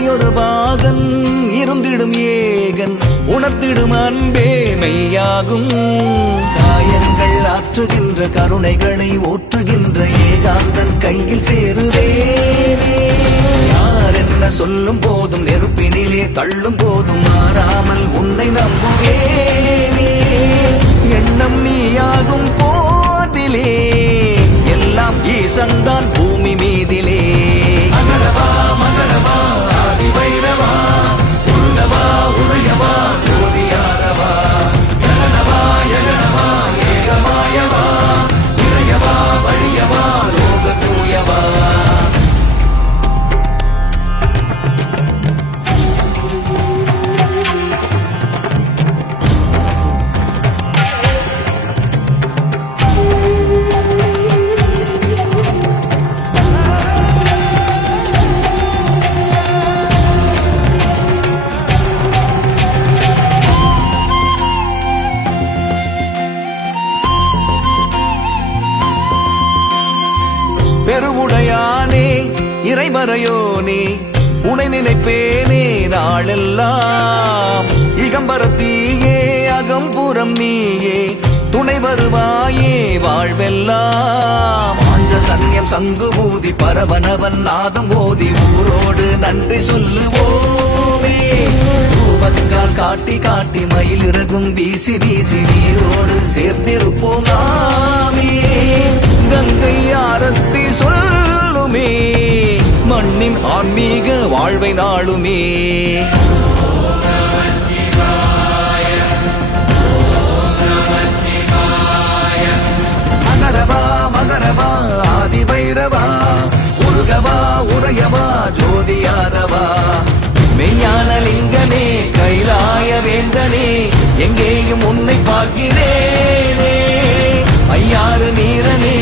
உமையொரு பாகன் இருந்திடும் ஏகன் உணர்த்திடும் அன்பே மெய்யாகும். காயங்கள் ஆற்றுகின்ற கருணைகளை ஊற்றுகின்ற ஏகாந்தன் கையில் சேருவேனே. யார் என்ன சொல்லும் போதும் நெருப்பினிலே தள்ளும் போதும் மாறாமல் உன்னை நம்புவேனே. எண்ணம் நீயாகும் போதிலே எல்லாம் ஈசன்தான் பூமி மீதிலே. மகரவா மகரவா ஆதி வைரவா உருளவா உரையவா ஜோதியாரவா யகனவா யகனவா ஏகமாயவா இறையவா வழியவா லோக தூயவா. பெருவுடையானே இறைமறையோனே உனை நினைப்பேனே நாளெல்லாம். இகம்பரத்தீயே அகம்புறம் நீயே துணை வருவாயே வாழ்வெல்லாம். ஆஞ்ச சன்னியம் சங்குபூதி பரவனவன் நாதம் ஓதி ஊரோடு நன்றி சொல்லுவோமே. ரூபக்கால் காட்டி காட்டி மயிலிறகும் வீசி வீசி நீரோடு சேர்ந்திருப்போம் நாமே. கங்கை ஆரத்தி சொல்லுமே மண்ணின் ஆன்மீக வாழ்வை நாளுமே. மகரவா மகரவா ஆதி வைரவா உருகவா உரையவா ஜோதியாரவா மெய்ஞான லிங்கனே கைலாய வேந்தனே எங்கேயும் உன்னை பார்க்கிறேனே. ஐயாறு நீரனே